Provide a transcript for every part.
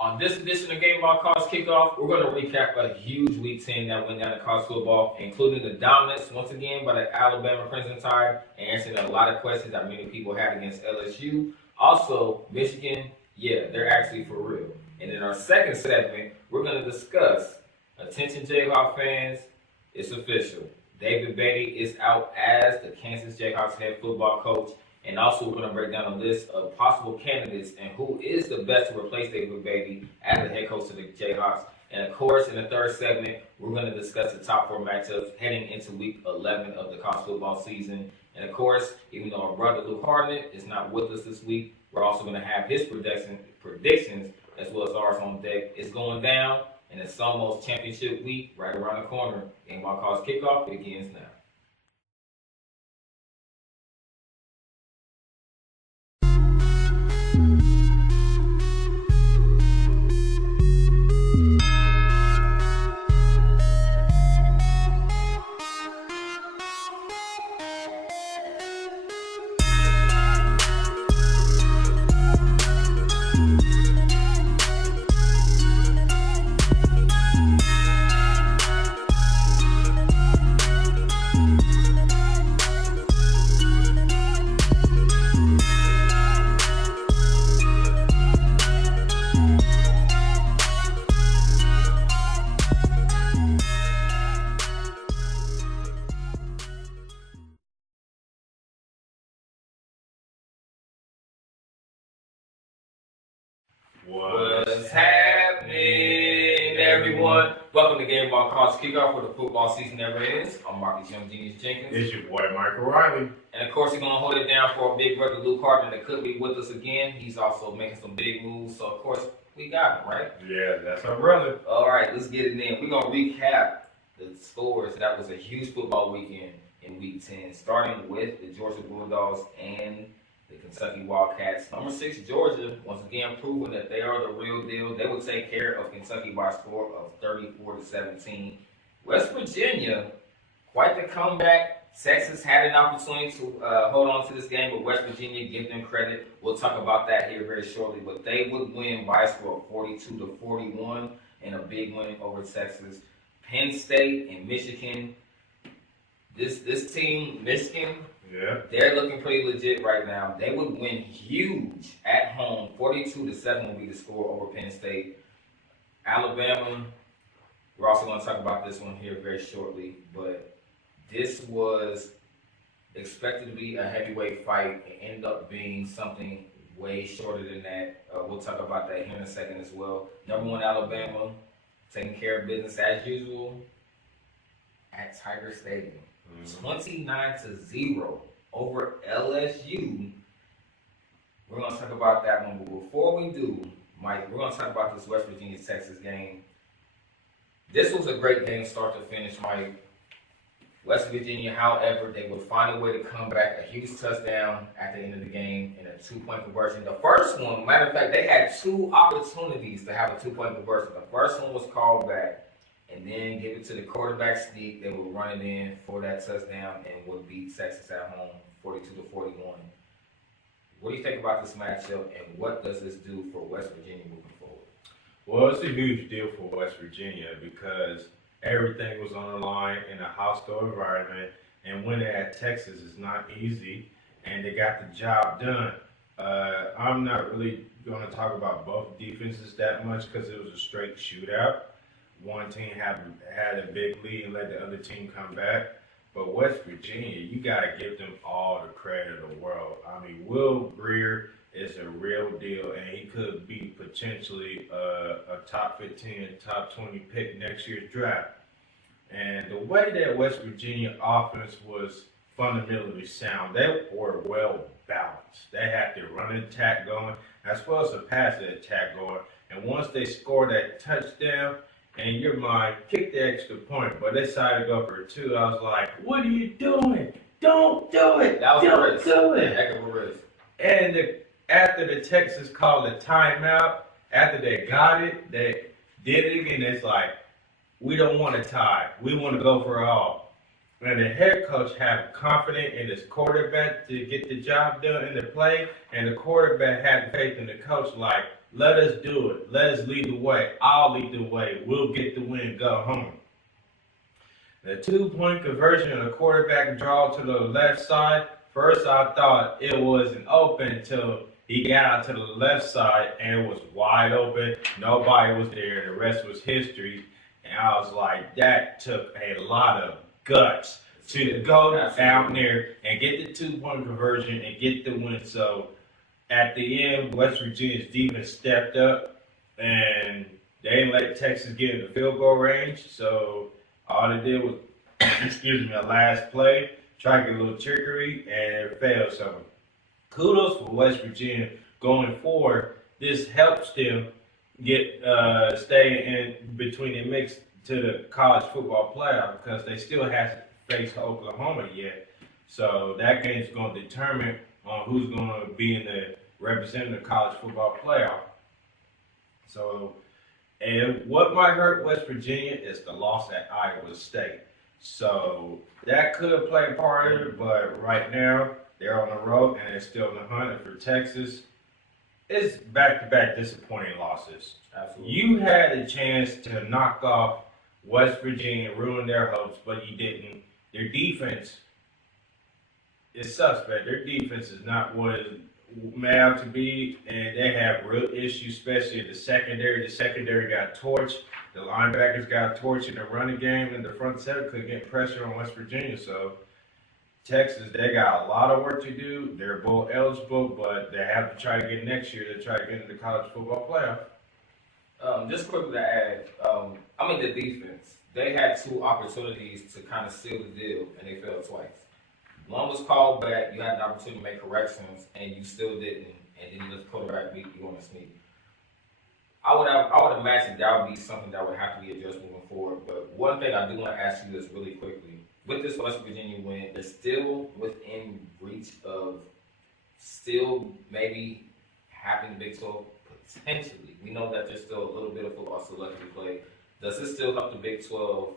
On this edition of Gameball College Kickoff, we're going to recap a huge Week 10 that went down in college football, including the dominance once again by the Alabama Crimson Tide, and answering a lot of questions that many people had against LSU. Also, Michigan, they're actually for real. And in our second segment, we're going to discuss, attention Jayhawk fans, it's official. David Beatty is out as the Kansas Jayhawks head football coach. And also, we're going to break down a list of possible candidates and who is the best to replace David Beatty as the head coach of the Jayhawks. And of course, in the third segment, we're going to discuss the top 4 matchups heading into Week 11 of the college football season. And of course, even though our brother Luke Hartnett is not with us this week, we're also going to have his predictions as well as ours on deck. It's going down, and it's almost championship week right around the corner. Gameball College Kickoff begins now. What's happening, everyone? Welcome to Gameball College Kickoff, where the football season never ends. I'm Marcus Young Genius Jenkins. It's your boy, Michael Riley. And of course, we're going to hold it down for our big brother, Luke Hartman, that could be with us again. He's also making some big moves, so of course, we got him, right? Yeah, that's our brother. All right, let's get it in. We're going to recap the scores. That was a huge football weekend in Week 10, starting with the Georgia Bulldogs and the Kentucky Wildcats. Number 6, Georgia, once again proving that they are the real deal. They will take care of Kentucky by a score of 34-17. West Virginia, quite the comeback. Texas had an opportunity to hold on to this game, but West Virginia, give them credit. We'll talk about that here very shortly. But they would win by a score of 42-41 in a big win over Texas. Penn State and Michigan. This team, Michigan, they're looking pretty legit right now. They would win huge at home. 42-7 will be the score over Penn State. Alabama, we're also going to talk about this one here very shortly, but this was expected to be a heavyweight fight. It ended up being something way shorter than that. We'll talk about that here in a second as well. Number 1, Alabama, taking care of business as usual at Tiger Stadium. 29-0 over LSU. We're going to talk about that one. But before we do, Mike, we're going to talk about this West Virginia-Texas game. This was a great game start to finish, Mike. West Virginia, however, they would find a way to come back. A huge touchdown at the end of the game in a 2-point conversion. The first one, matter of fact, they had 2 opportunities to have a 2-point conversion. The first one was called back. And then give it to the quarterback sneak. They would run it in for that touchdown and would beat Texas at home 42-41. What do you think about this matchup, and what does this do for West Virginia moving forward? Well, it's a huge deal for West Virginia because everything was on the line in a hostile environment, and winning at Texas is not easy, and they got the job done. I'm not really going to talk about both defenses that much because it was a straight shootout. One team had a big lead and let the other team come back. But West Virginia, you got to give them all the credit in the world. I mean, Will Greer is a real deal, and he could be potentially a top 15, top 20 pick next year's draft. And the way that West Virginia offense was fundamentally sound, they were well balanced. They had their running attack going as well as a passing attack going. And once they scored that touchdown, and your mind kicked the extra point, but they decided to go for 2. I was like, what are you doing? Don't do it. That was Don't a risk. do it. Heck of a risk. And after the Texans called a timeout, after they got it, they did it again. It's like, we don't want to tie. We want to go for it all. And the head coach had confidence in his quarterback to get the job done in the play, and the quarterback had faith in the coach like, Let us do it. Let us lead the way. I'll lead the way. We'll get the win. Go home. The 2-point conversion and a quarterback draw to the left side. First, I thought it wasn't open until he got out to the left side and it was wide open. Nobody was there. The rest was history. And I was like, that took a lot of guts to go down there and get the 2-point conversion and get the win. So at the end, West Virginia's defense stepped up and they didn't let Texas get in the field goal range. So all they did was, a last play, try to get a little trickery, and it failed. So kudos for West Virginia going forward. This helps them get stay in between the mix to the college football playoff because they still haven't faced Oklahoma yet. So that game is going to determine on who's going to be in the representing the college football playoff. So, and what might hurt West Virginia is the loss at Iowa State. So that could play a part in it, but right now they're on the road and they're still in the hunt. And for Texas, it's back-to-back disappointing losses. Absolutely. You had a chance to knock off West Virginia, ruin their hopes, but you didn't. Their defense is suspect. Their defense is not what it's made out to be, and they have real issues, especially in the secondary. The secondary got torched. The linebackers got torched in the running game, and the front seven couldn't get pressure on West Virginia. So Texas, they got a lot of work to do. They're both eligible, but they have to try to get next year to try to get into the college football playoff. Just quickly to add, the defense, they had 2 opportunities to kind of seal the deal, and they failed twice. One was called back, you had an opportunity to make corrections, and you still didn't, and then you let the quarterback beat you on the sneak. I would imagine that would be something that would have to be addressed moving forward. But one thing I do want to ask you this really quickly. With this West Virginia win, they're still within reach of still maybe having the Big 12 potentially. We know that there's still a little bit of football still left to play. Does this still help the Big 12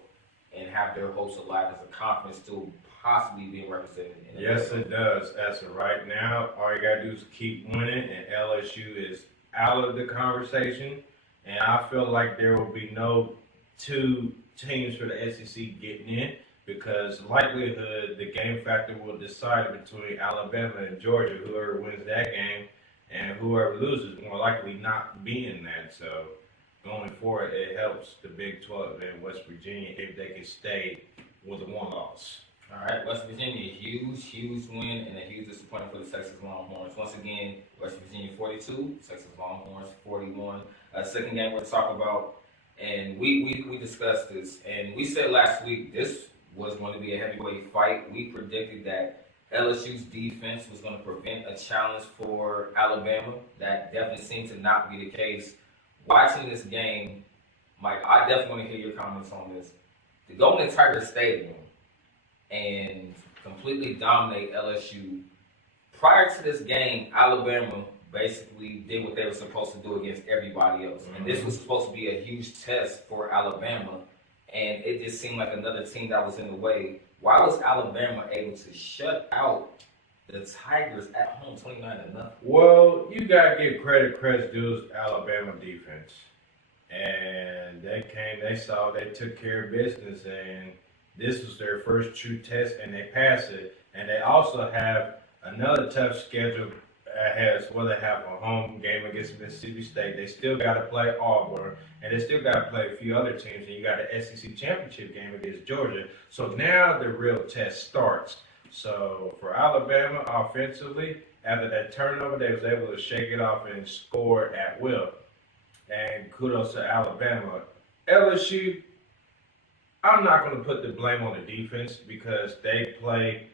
and have their hopes alive as a conference still possibly being represented? Yes, it does. As of right now, all you got to do is keep winning, and LSU is out of the conversation. And I feel like there will be no 2 teams for the SEC getting in because likelihood the game factor will decide between Alabama and Georgia. Whoever wins that game and whoever loses more likely not be in that. So going forward, it helps the Big 12 and West Virginia if they can stay with a 1 loss. All right, West Virginia, huge win and a huge disappointment for the Texas Longhorns. Once again, West Virginia 42, Texas Longhorns 41. Second game we're going to talk about, and we discussed this, and we said last week this was going to be a heavyweight fight. We predicted that LSU's defense was going to prevent a challenge for Alabama. That definitely seemed to not be the case. Watching this game, Mike, I definitely want to hear your comments on this. To go into Tiger Stadium and completely dominate LSU. Prior to this game, Alabama basically did what they were supposed to do against everybody else. And this was supposed to be a huge test for Alabama, and it just seemed like another team that was in the way. Why was Alabama able to shut out the Tigers at home 29-0? Well, you got to give credit's due to Alabama defense. And they took care of business, and this was their first true test, and they passed it. And they also have another tough schedule ahead. Well, they have a home game against Mississippi State. They still got to play Auburn, and they still got to play a few other teams. And you got an SEC championship game against Georgia. So now the real test starts. So for Alabama, offensively, after that turnover, they was able to shake it off and score at will. And kudos to Alabama. LSU, I'm not going to put the blame on the defense because they play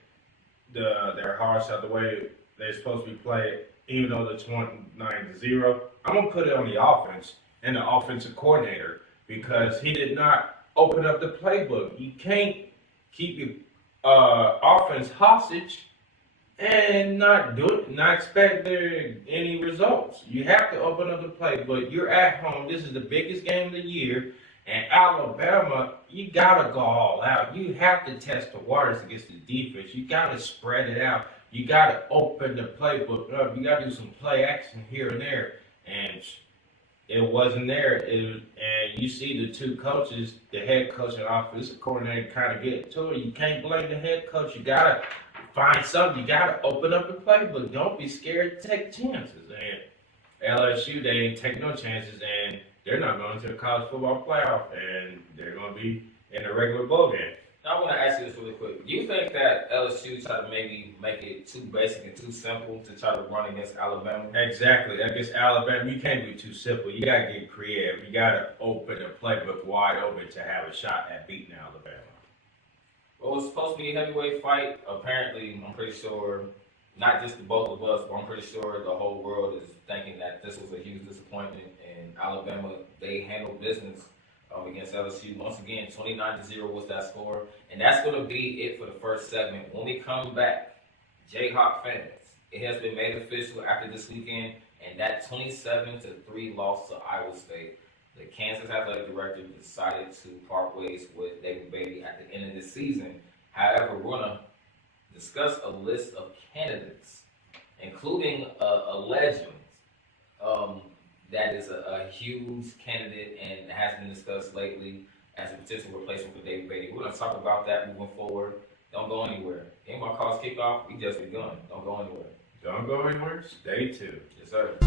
their hearts out the way they're supposed to be played, even though it's 29-0. I'm going to put it on the offense and the offensive coordinator because he did not open up the playbook. You can't keep your offense hostage and not expect any results. You have to open up the playbook. You're at home. This is the biggest game of the year. And Alabama, you got to go all out. You have to test the waters against the defense. You got to spread it out. You got to open the playbook up. You got to do some play action here and there. And it wasn't there. And you see the two coaches, the head coach and offensive coordinator, kind of get to it. You can't blame the head coach. You gotta find something. You gotta open up the playbook. Don't be scared to take chances. And LSU, they ain't take no chances, and they're not going to the college football playoff, and they're going to be in a regular bowl game. Now, I want to ask you this really quick. Do you think that LSU tried to maybe make it too basic and too simple to try to run against Alabama? Exactly. Against Alabama, you can't be too simple. You got to get creative. You got to open the playbook wide open to have a shot at beating Alabama. Well, it was supposed to be a heavyweight fight. Apparently, I'm pretty sure, not just the both of us, but I'm pretty sure the whole world is thinking that this was a huge disappointment. And Alabama, they handled business against LSU. Once again, 29-0 was that score. And that's going to be it for the first segment. When we come back, Jayhawk fans, it has been made official after this weekend, and that 27-3 loss to Iowa State. The Kansas athletic director decided to part ways with David Beatty at the end of the season. However, we're going to discuss a list of candidates, including a legend that is a huge candidate and has been discussed lately as a potential replacement for David Beatty. We're going to talk about that moving forward. Don't go anywhere. Gameball calls kickoff. We just begun. Don't go anywhere. Don't go anywhere. Stay tuned. Yes, sir.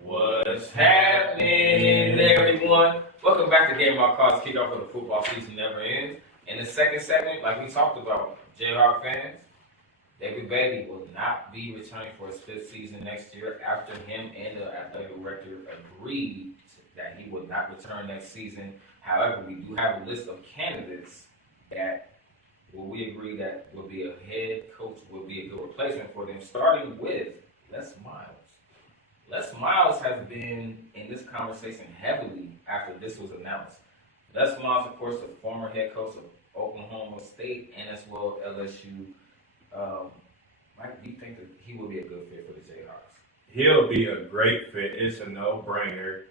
What's happening, everyone? Welcome back to Gameball Cards Kickoff for the football season never ends. In the second segment, like we talked about, Jayhawk fans, David Beatty will not be returning for his fifth season next year after him and the athletic director agreed that he would not return next season. However, we do have a list of candidates that we agree that will be a head coach, will be a good replacement for them, starting with Les Miles. Les Miles has been in this conversation heavily after this was announced. Les Miles, of course, the former head coach of Oklahoma State and as well LSU. Mike, do you think that he will be a good fit for the Jayhawks? He'll be a great fit. It's a no-brainer.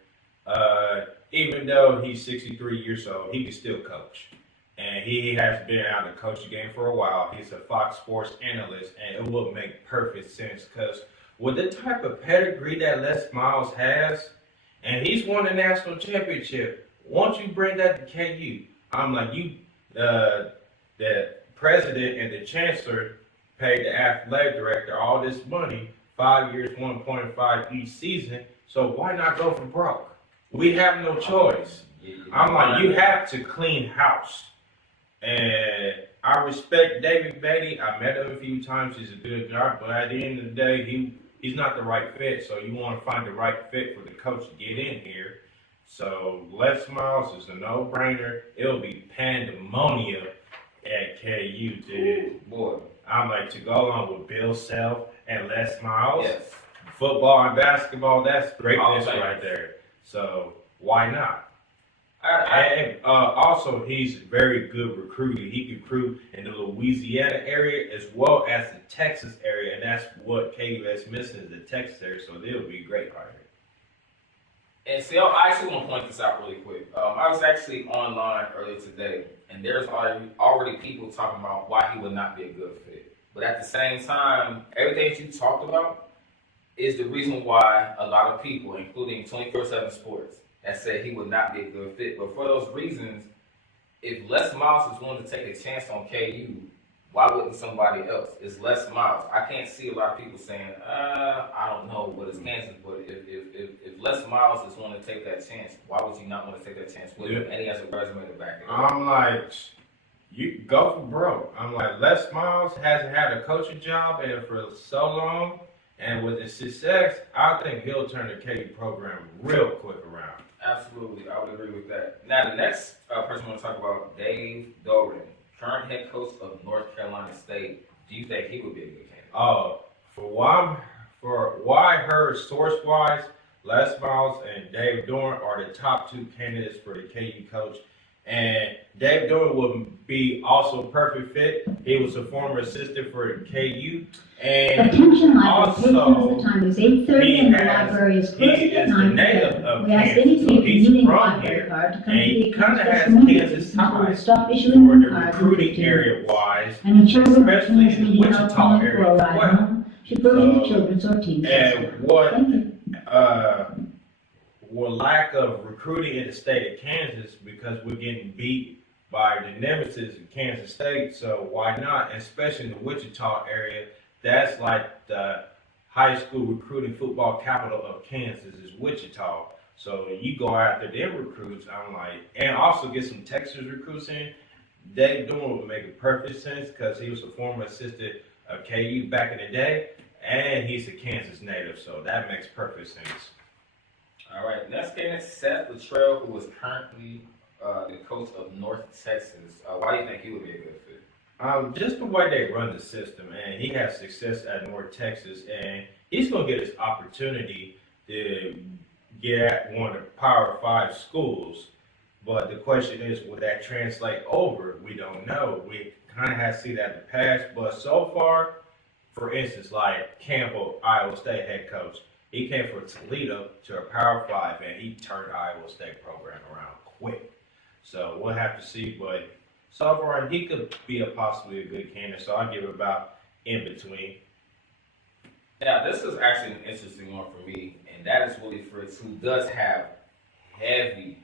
Even though he's 63 years old, he can still coach. And he has been out of the coaching game for a while. He's a Fox Sports analyst, and it will make perfect sense because with the type of pedigree that Les Miles has, and he's won a national championship, once you bring that to KU, I'm like, the president and the chancellor paid the athletic director all this money, 5 years, 1.5 each season, so why not go for broke? We have no choice. I'm like, you have to clean house. And I respect David Beatty. I met him a few times. He's a good guy, but at the end of the day, he's not the right fit. So you want to find the right fit for the coach to get in here. So Les Miles is a no-brainer. It'll be pandemonium at KU, dude. Boy, I'm like, to go along with Bill Self and Les Miles. yes. Football and basketball, that's greatness right there. So why not? And also, he's a very good recruiter. He can recruit in the Louisiana area as well as the Texas area, and that's what KU is missing is the Texas area. So they'll be great right here. And see, I actually want to point this out really quick. I was actually online earlier today, and there's already people talking about why he would not be a good fit. But at the same time, everything that you talked about is the reason why a lot of people, including 24/7 Sports, that said he would not be a good fit. But for those reasons, if Les Miles is willing to take a chance on KU, why wouldn't somebody else? It's Les Miles. I can't see a lot of people saying, I don't know what his Kansas, but if Les Miles is willing to take that chance, why would you not want to take that chance with him? And he has a resume to back it up. I'm like, you go for broke. I'm like, Les Miles hasn't had a coaching job and for so long, And with his success, I think he'll turn the KU program real quick around. Absolutely, I would agree with that. Now, the next person I want to talk about, Dave Doran, current head coach of North Carolina State. Do you think he would be a good candidate? For what I heard source-wise, Les Miles and Dave Doran are the top two candidates for the KU coach. And Dave Doran would be also a perfect fit. He was a former assistant for KU. And Attention library also, patrons, the time is 8:30 and the library is closing he at is the 9 native p.m. of We ask Kansas, any so patron he's needing a from library here, card to come and to he the kind of account has special meetings Kansas until we ties stop for issuing the new cards in recruiting 15 area minutes. wise, Any children especially in the needing help Wichita calling for area a as ride well. home, should go to the So, children's or teen And center. what Thank you. lack of recruiting in the state of Kansas, because we're getting beat by the nemesis of Kansas State, so why not? And especially in the Wichita area, that's like the high school recruiting football capital of Kansas is Wichita. So you go after them recruits, I'm like, and also get some Texas recruits in. Dave Doran would make a perfect sense because he was a former assistant of KU back in the day, and he's a Kansas native, so that makes perfect sense. All right, next candidate, Seth Luttrell, who is currently the coach of North Texas. Why do you think he would be a good fit? Just the way they run the system, and he has success at North Texas, and he's going to get his opportunity to get at one of the Power 5 schools. But the question is, will that translate over? We don't know. We kind of have to see that in the past, but so far, for instance, like Campbell, Iowa State head coach, he came from Toledo to a Power 5, and he turned Iowa State program around quick. So we'll have to see, but so far he could be possibly a good candidate. So I'll give it about in between. Now, this is actually an interesting one for me, and that is Willie Fritz, who does have heavy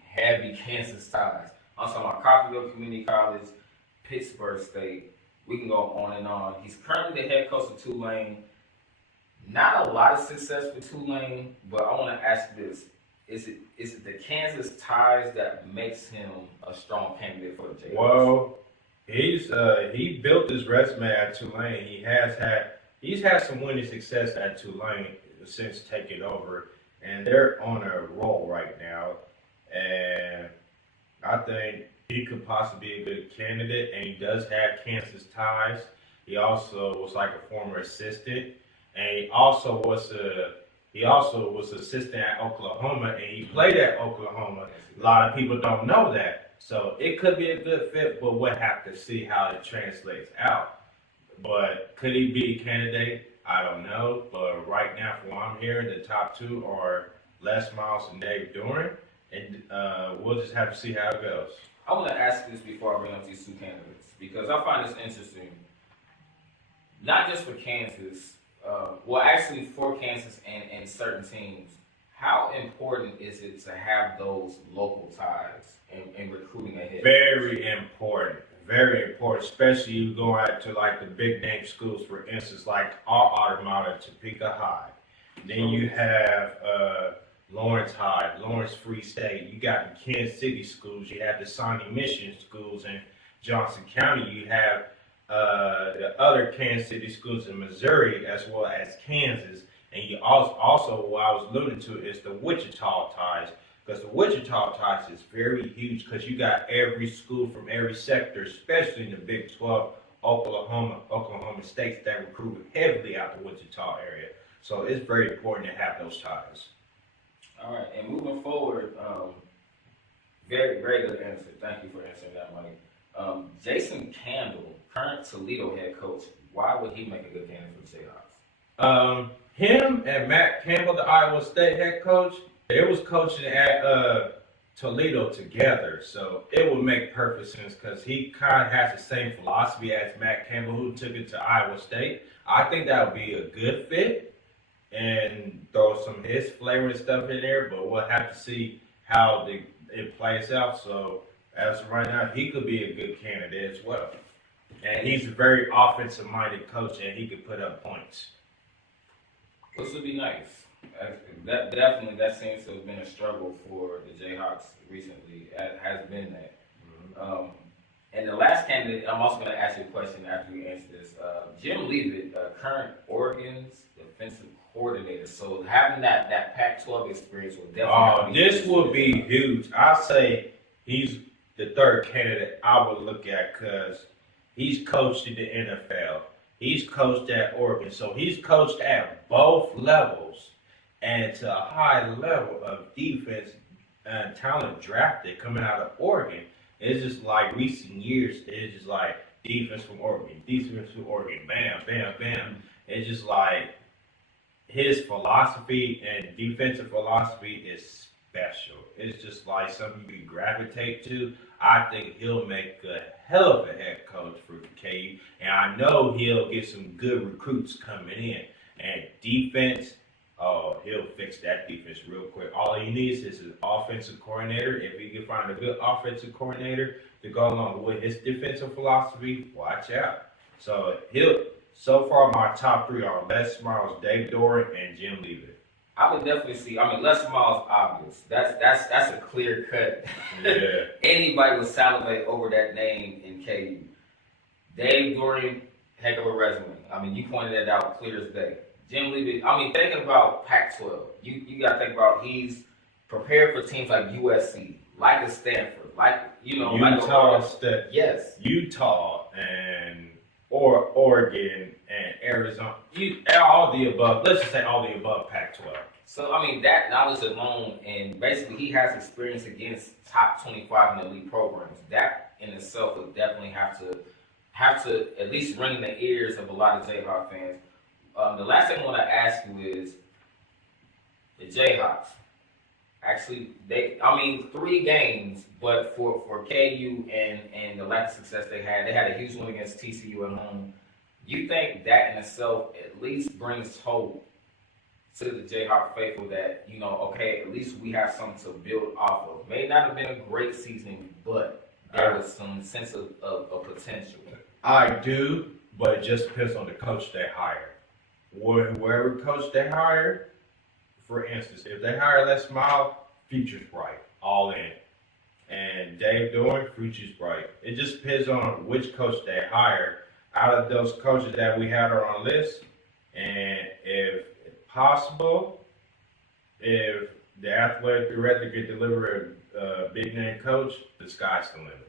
Kansas ties. I'm talking about Coffeyville Community College, Pittsburgh State. We can go on and on. He's currently the head coach of Tulane. Not a lot of success for Tulane, but I want to ask this. Is it the Kansas ties that makes him a strong candidate for the Jayhawks? Well, he built his resume at Tulane. He's had some winning success at Tulane since taking over, and they're on a roll right now. And I think he could possibly be a good candidate, and he does have Kansas ties. He also was like a former assistant, and he also was assistant at Oklahoma, and he played at Oklahoma. A lot of people don't know that. So it could be a good fit, but we'll have to see how it translates out. But could he be a candidate? I don't know. But right now, from what I'm hearing, the top two are Les Miles and Dave Doran. And we'll just have to see how it goes. I want to ask this before I bring up these two candidates, because I find this interesting. Not just for Kansas, actually for Kansas and certain teams. How important is it to have those local ties in recruiting ahead? Very important. Very important, especially you go out to like the big name schools, for instance, like our alma mater, Topeka High. Then you have Lawrence High, Lawrence Free State. You got the Kansas City schools. You have the Shawnee Mission schools in Johnson County. You have the other Kansas City schools in Missouri as well as Kansas. And you also what I was alluding to is the Wichita ties. Because the Wichita ties is very huge because you got every school from every sector, especially in the Big 12, Oklahoma states that recruit heavily out the Wichita area. So it's very important to have those ties. All right, and moving forward, very good answer. Thank you for answering that, Mike. Jason Campbell, current Toledo head coach, why would he make a good candidate for the Jayhawks? Him and Matt Campbell, the Iowa State head coach, they was coaching at Toledo together, so it would make perfect sense because he kind of has the same philosophy as Matt Campbell, who took it to Iowa State. I think that would be a good fit and throw some of his flavor and stuff in there, but we'll have to see how it plays out. So as of right now, he could be a good candidate as well. And he's a very offensive-minded coach, and he could put up points. This would be nice. That seems to have been a struggle for the Jayhawks recently. It has been that. Mm-hmm. And the last candidate, I'm also going to ask you a question after you answer this. Jim Leavitt, current Oregon's defensive coordinator. So having that Pac-12 experience will definitely. This would be huge. I say he's the third candidate I would look at because he's coached in the NFL. He's coached at Oregon, so he's coached at both levels and to a high level of defense and talent drafted coming out of Oregon. It's just like recent years. It's just like defense from Oregon, bam, bam, bam. It's just like his philosophy and defensive philosophy is special. It's just like something you can gravitate to. I think he'll make a hell of a head coach for KU, and I know he'll get some good recruits coming in. And defense, oh, he'll fix that defense real quick. All he needs is an offensive coordinator. If he can find a good offensive coordinator to go along with his defensive philosophy, watch out. So far, my top three are Les Miles, Dave Doran, and Jim Leavitt. I would definitely see. I mean, Les Miles, obvious. That's a clear cut. Yeah. Anybody would salivate over that name in KU. Dave Doran, heck of a resume. I mean, you pointed that out clear as day. Jim Leavitt. I mean, thinking about Pac-12, you got to think about he's prepared for teams like USC, like a Stanford, like Utah State. Yes. Utah and Oregon and Arizona. All the above. Let's just say all the above Pac-12. So, I mean, that knowledge alone, and basically he has experience against top 25 in the elite programs. That in itself would definitely have to at least ring in the ears of a lot of Jayhawk fans. The last thing I want to ask you is the Jayhawks. Actually, 3 games, but for KU and the lack of success they had a huge win against TCU at home. You think that in itself at least brings hope to the Jayhawk faithful that, okay, at least we have something to build off of. May not have been a great season, but there was some sense of potential. I do, but it just depends on the coach they hire. Whoever coach they hire, for instance, if they hire Les Miles, future's bright, all in. And Dave Doran, future's bright. It just depends on which coach they hire. Out of those coaches that we had on our list, and if possible, if the athletic director could deliver a big name coach, the sky's the limit.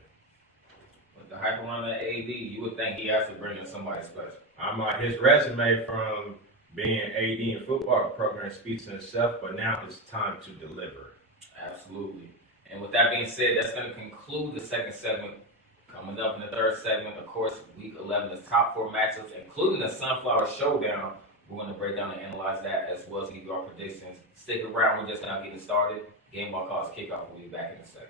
With the hype around that AD, you would think he has to bring in somebody special. His resume from being AD in football program speaks in itself, but now it's time to deliver. Absolutely. And with that being said, that's going to conclude the second segment. Coming up in the third segment, of course, Week 11, the top 4 matchups, including the Sunflower Showdown. We're going to break down and analyze that as well as give you our predictions. Stick around. We're just now getting started. Gameball calls Kickoff. We'll be back in a second.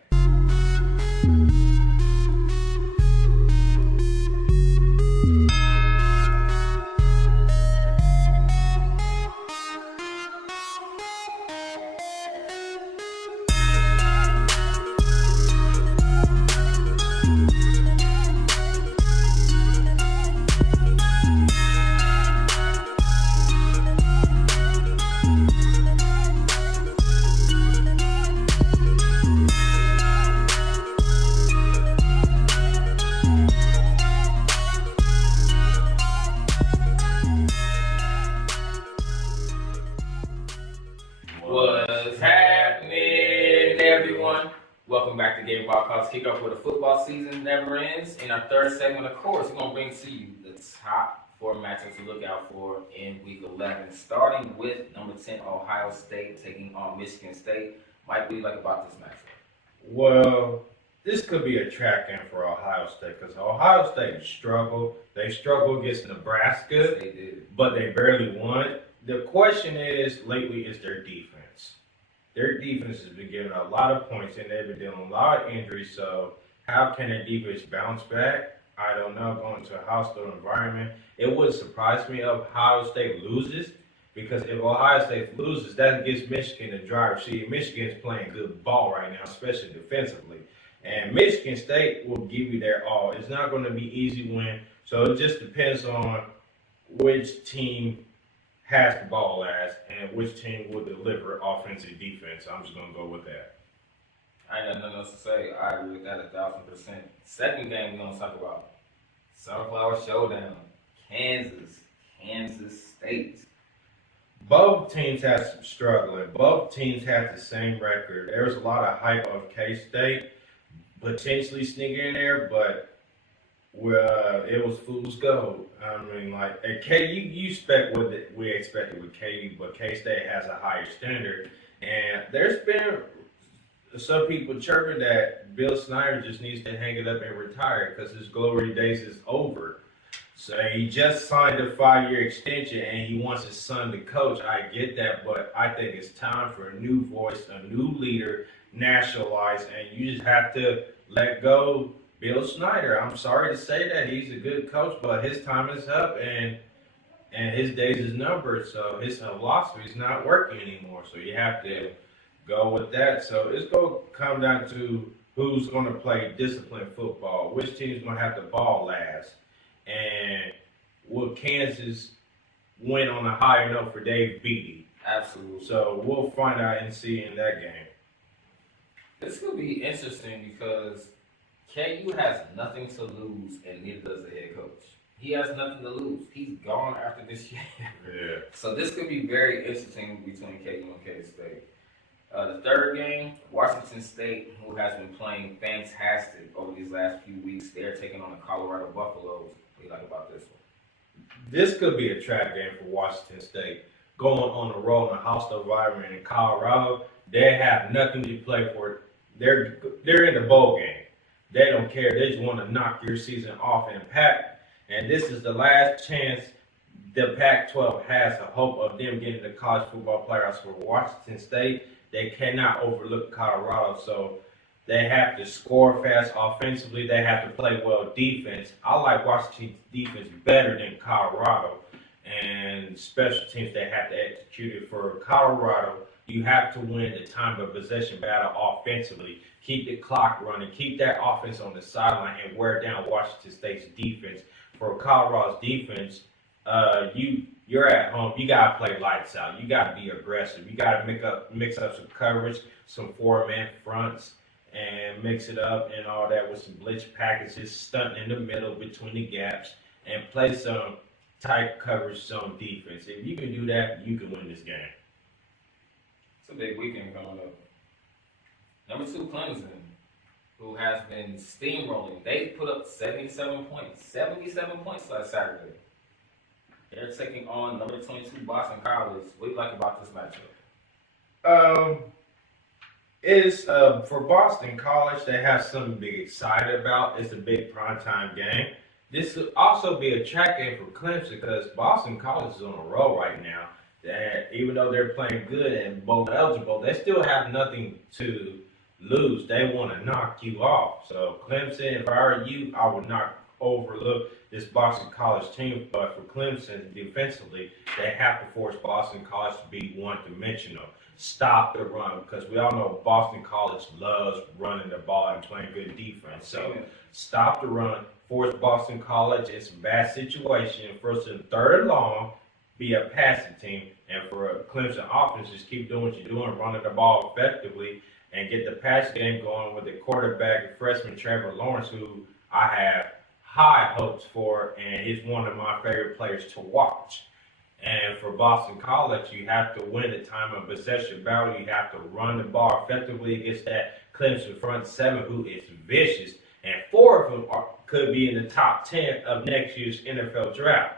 What's happening, everyone? Welcome back to Gameball Calls Kickoff, where the football season never ends. In our third segment, of course, we're going to bring to you the top 4 matchups to look out for in Week 11, starting with number 10, Ohio State, taking on Michigan State. Mike, what do you like about this matchup? Well, this could be a track in for Ohio State because Ohio State struggled. They struggled against Nebraska, They did. but they barely won. The question lately is their defense. Their defense has been giving a lot of points, and they've been dealing with a lot of injuries. So how can their defense bounce back? I don't know. Going to a hostile environment, it would surprise me if Ohio State loses, because if Ohio State loses, that gives Michigan a drive. See, Michigan's playing good ball right now, especially defensively. And Michigan State will give you their all. It's not going to be easy win. So it just depends on which team has the ball last and which team will deliver offensive defense. I'm just going to go with that. I ain't got nothing else to say. I agree with that 1,000%. Second game we're going to talk about, Sunflower Showdown, Kansas State. Both teams had some struggling. Both teams had the same record. There was a lot of hype on K-State potentially sneaking in there, but it was fool's gold. I mean, like at KU, you expect what we expected with KU, but K-State has a higher standard. And there's been some people chirping that Bill Snyder just needs to hang it up and retire because his glory days is over. So he just signed a 5-year extension and he wants his son to coach. I get that, but I think it's time for a new voice, a new leader, nationalized, and you just have to let go Bill Snyder. I'm sorry to say that he's a good coach, but his time is up and his days is numbered. So his philosophy is not working anymore. So you have to go with that. So it's going to come down to who's going to play disciplined football, which team's going to have the ball last, and will Kansas win on a higher note for Dave Beatty? Absolutely. So we'll find out and see in that game. This could be interesting because KU has nothing to lose, and neither does the head coach. He has nothing to lose. He's gone after this year. Yeah. So this could be very interesting between KU and K-State. The third game, Washington State, who has been playing fantastic over these last few weeks, they're taking on the Colorado Buffaloes. What do you like about this one? This could be a trap game for Washington State. Going on the road in a hostile environment in Colorado, they have nothing to play for. They're in the bowl game. They don't care. They just want to knock your season off and pack. And this is the last chance the Pac-12 has a hope of them getting the college football playoffs for Washington State. They cannot overlook Colorado, so they have to score fast offensively. They have to play well defense. I like Washington's defense better than Colorado, and special teams they have to execute it. For Colorado, you have to win the time of possession battle offensively. Keep the clock running. Keep that offense on the sideline and wear down Washington State's defense. For Colorado's defense, you're at home. You gotta play lights out. You gotta be aggressive. You gotta mix up some coverage, some 4-man fronts, and mix it up and all that with some blitz packages, stunting in the middle between the gaps, and play some tight coverage, some defense. If you can do that, you can win this game. It's a big weekend coming up. Number 2, Clemson, who has been steamrolling. They put up 77 points last Saturday. They're taking on number 22 Boston College. What do you like about this matchup? Is for Boston College, they have something to be excited about. It's a big primetime game. This could also be a track game for Clemson because Boston College is on a roll right now. That even though they're playing good and bowl eligible, they still have nothing to lose. They want to knock you off. So Clemson, if I were you, I would not overlook this Boston College team. But for Clemson, defensively, they have to force Boston College to be one-dimensional. Stop the run, because we all know Boston College loves running the ball and playing good defense. So stop the run, force Boston College in some bad situation, first and third and long, be a passing team. And for a Clemson offense, just keep doing what you're doing, running the ball effectively, and get the pass game going with the quarterback, freshman Trevor Lawrence, who I have high hopes for, and he's one of my favorite players to watch. And for Boston College, you have to win the time of possession battle. You have to run the ball effectively against that Clemson front seven, who is vicious. And 4 of them could be in the top 10 of next year's NFL draft.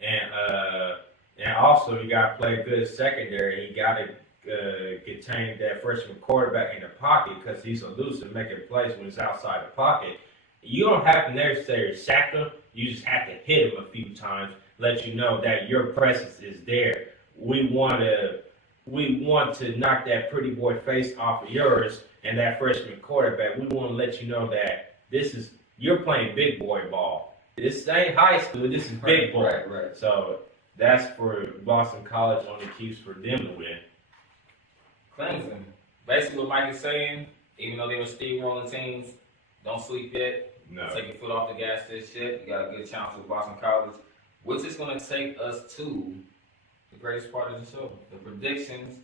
And also, you got to play good secondary. You got to contain that freshman quarterback in the pocket because he's elusive, making plays when he's outside the pocket. You don't have to necessarily sack him. You just have to hit him a few times, let you know that your presence is there. We want to knock that pretty boy face off of yours and that freshman quarterback. We want to let you know that you're playing big boy ball. This ain't high school. This is big boy. Right. So that's for Boston College on the keys for them to win. Clemson, basically what Mike is saying, even though they were steamrolling teams, don't sleep yet. No. Take your foot off the gas this shit. You got a good chance with Boston College, which is going to take us to the greatest part of the show, the predictions.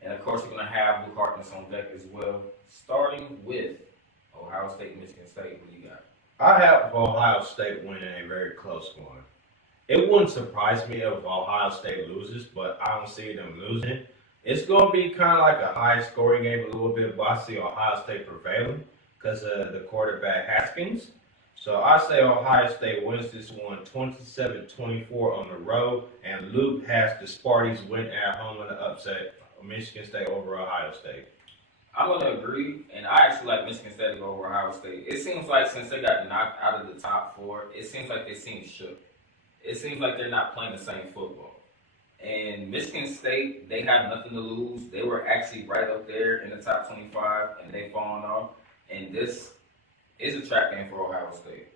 And, of course, we're going to have Luke Harkness on deck as well, starting with Ohio State, Michigan State. What do you got? I have Ohio State winning a very close one. It wouldn't surprise me if Ohio State loses, but I don't see them losing. It's going to be kind of like a high scoring game a little bit, but I see Ohio State prevailing because of the quarterback Haskins. So I say Ohio State wins this one 27-24 on the road, and Luke has the Sparties win at home in the upset Michigan State over Ohio State. I'm going to agree, and I actually like Michigan State to go over Ohio State. It seems like since they got knocked out of the top four, it seems like they seem shook. It seems like they're not playing the same football. And Michigan State, they have nothing to lose. They were actually right up there in the top 25, and they've fallen off. And this is a trap game for Ohio State.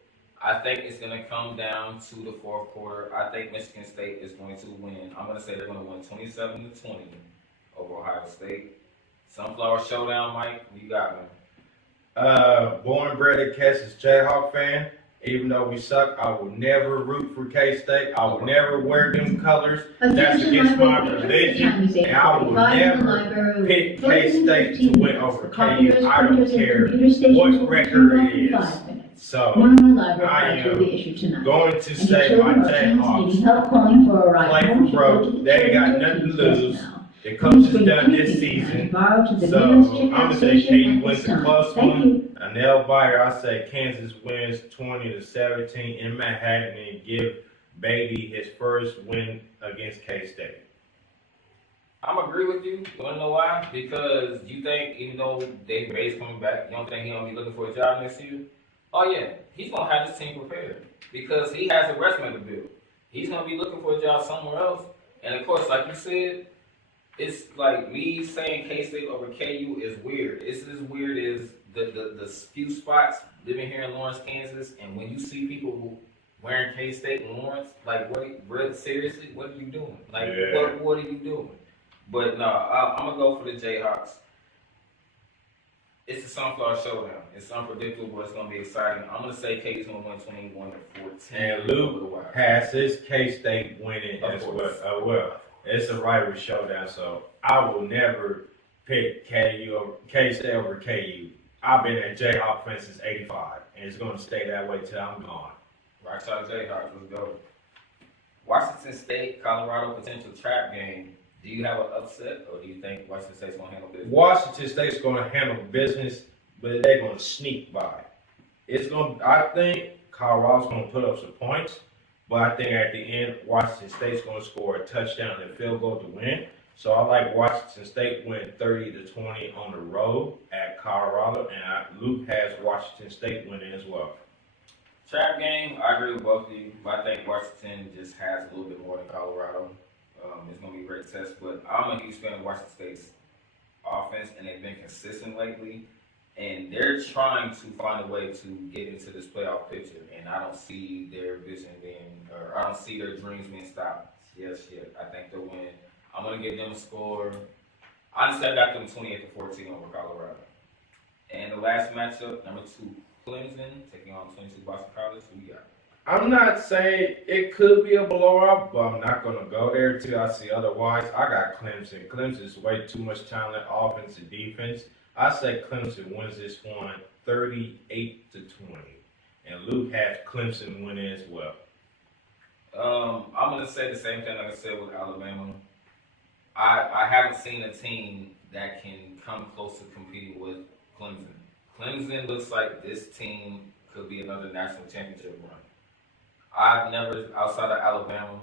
I think it's going to come down to the fourth quarter. I think Michigan State is going to win. I'm going to say they're going to win 27-20 over Ohio State. Sunflower Showdown, Mike, you got me. Born and bred at Kansas Jayhawk fan. Even though we suck, I will never root for K-State. I will never wear them colors. That's against my religion. And I will never pick K-State to win over KU. I don't care what record it is. So, I am going to say my Jayhawks play for broke. They ain't got nothing to lose. The coach is done this season, so I'm going to say KU wins a close one. A nail biter, I say Kansas wins 20-17 in Manhattan and give Beatty his first win against K-State. I'm agree with you. You want to know why? Because you think even though Dave Bay's coming back, you don't think he's going to be looking for a job next year? Oh, yeah. He's going to have his team prepared because he has a resume to build. He's going to be looking for a job somewhere else. And, of course, like you said, it's like me saying K-State over KU is weird. It's as weird as the few spots living here in Lawrence, Kansas, and when you see people wearing K-State in Lawrence, like, seriously, what are you doing? Like, what are you doing? But no, I'm going to go for the Jayhawks. It's a Sunflower Showdown. It's unpredictable, but it's going to be exciting. I'm going to say KU's going to win 21-14. And Luke has his K-State winning as well. It's a rivalry showdown, so I will never pick K-State over KU. I've been a Jayhawk fan since '85, and it's going to stay that way till I'm gone. Rock Solid Jayhawks, let's go. Washington State, Colorado potential trap game. Do you have an upset, or do you think Washington State's going to handle business? Washington State's going to handle business, but they're going to sneak by. I think Colorado's going to put up some points, but I think at the end, Washington State's going to score a touchdown and field goal to win. So I like Washington State winning 30-20 on the road at Colorado, and Luke has Washington State winning as well. Trap game, I agree with both of you, but I think Washington just has a little bit more than Colorado. It's going to be a great test, but I'm a huge fan of Washington State's offense, and they've been consistent lately, and they're trying to find a way to get into this playoff picture, and I don't see their vision I don't see their dreams being stopped. Yes, I think they'll win. I'm going to give them a score. Honestly, I got them 28-14 over Colorado. And the last matchup, number 2, Clemson taking on 22 Boston College. Who you got? I'm not saying it could be a blowout, but I'm not going to go there till I see otherwise. I got Clemson. Clemson's way too much talent, offense and defense. I say Clemson wins this one 38-20. And Luke has Clemson winning as well. I'm going to say the same thing like I said with Alabama. I haven't seen a team that can come close to competing with Clemson. Clemson looks like this team could be another national championship run. Outside of Alabama,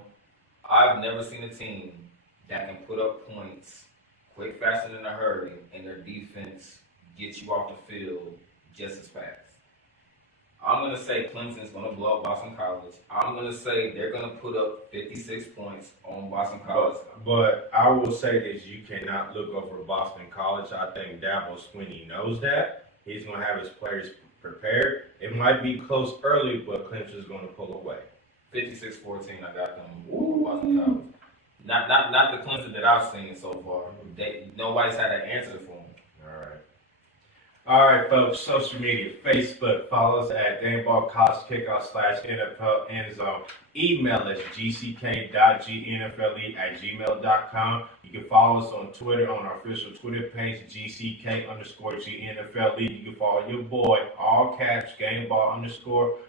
I've never seen a team that can put up points quick, fast, and in a hurry, and their defense gets you off the field just as fast. I'm going to say Clemson's going to blow up Boston College. I'm going to say they're going to put up 56 points on Boston College. But I will say this, you cannot look over Boston College. I think Dabo Swinney knows that. He's going to have his players prepared. It might be close early, but Clemson's going to pull away. 56-14, I got them Boston College. Not the Clemson that I've seen so far. Nobody's had an answer for them. All right, folks, social media, Facebook, follow us at Gameball College Kickoff /NFL Endzone. Email us gck.gnfle@gmail.com. You can follow us on Twitter on our official Twitter page, GCK_GNFLE. You can follow your boy, all caps, Gameball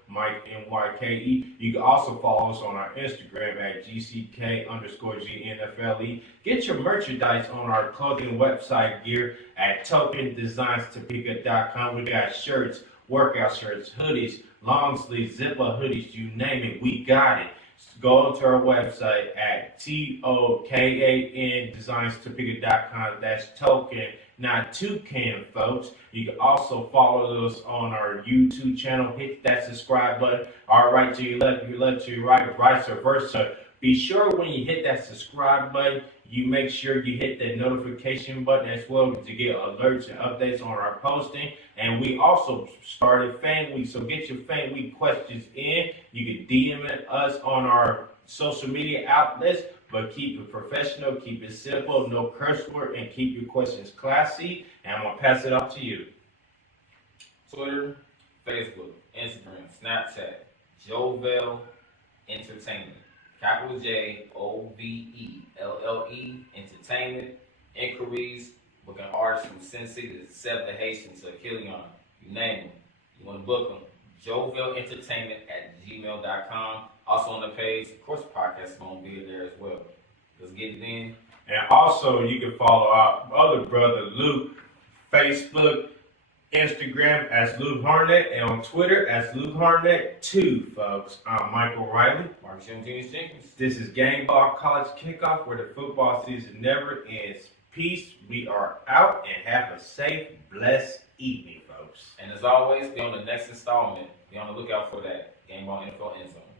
Mike NYKE. You can also follow us on our Instagram at GCK_GNFLE. Get your merchandise on our clothing website gear at TokenDesignsTopeka.com. We got shirts, workout shirts, hoodies, long sleeves, zipper hoodies, you name it, we got it. Go to our website at TOKAN That's token, not toucan, folks. You can also follow us on our YouTube channel. Hit that subscribe button. Our right to your left, your left to your right, vice versa. Be sure when you hit that subscribe button, you make sure you hit the notification button as well to get alerts and updates on our posting. And we also started Fan Week, so get your Fan Week questions in. You can DM us on our social media outlets, but keep it professional, keep it simple, no curse word, and keep your questions classy. And I'm going to pass it off to you. Twitter, Facebook, Instagram, Snapchat, Jovelle Entertainment. Capital JOVELLE Entertainment. Inquiries, booking artists from Cincy to Seth the Haitian to Killian. You name them. You want to book them. JovellEntertainment@gmail.com. Also on the page, of course, the podcast is going to be there as well. Let's get it in. And also, you can follow our other brother, Luke, Facebook, Instagram as Luke Harnett, and on Twitter as Luke Harnett2, folks. I'm Michael Riley. Marcus Jenkins. This is Gameball College Kickoff, where the football season never ends. Peace. We are out, and have a safe, blessed evening, folks. And as always, be on the next installment. Be on the lookout for that Gameball NFL End Zone.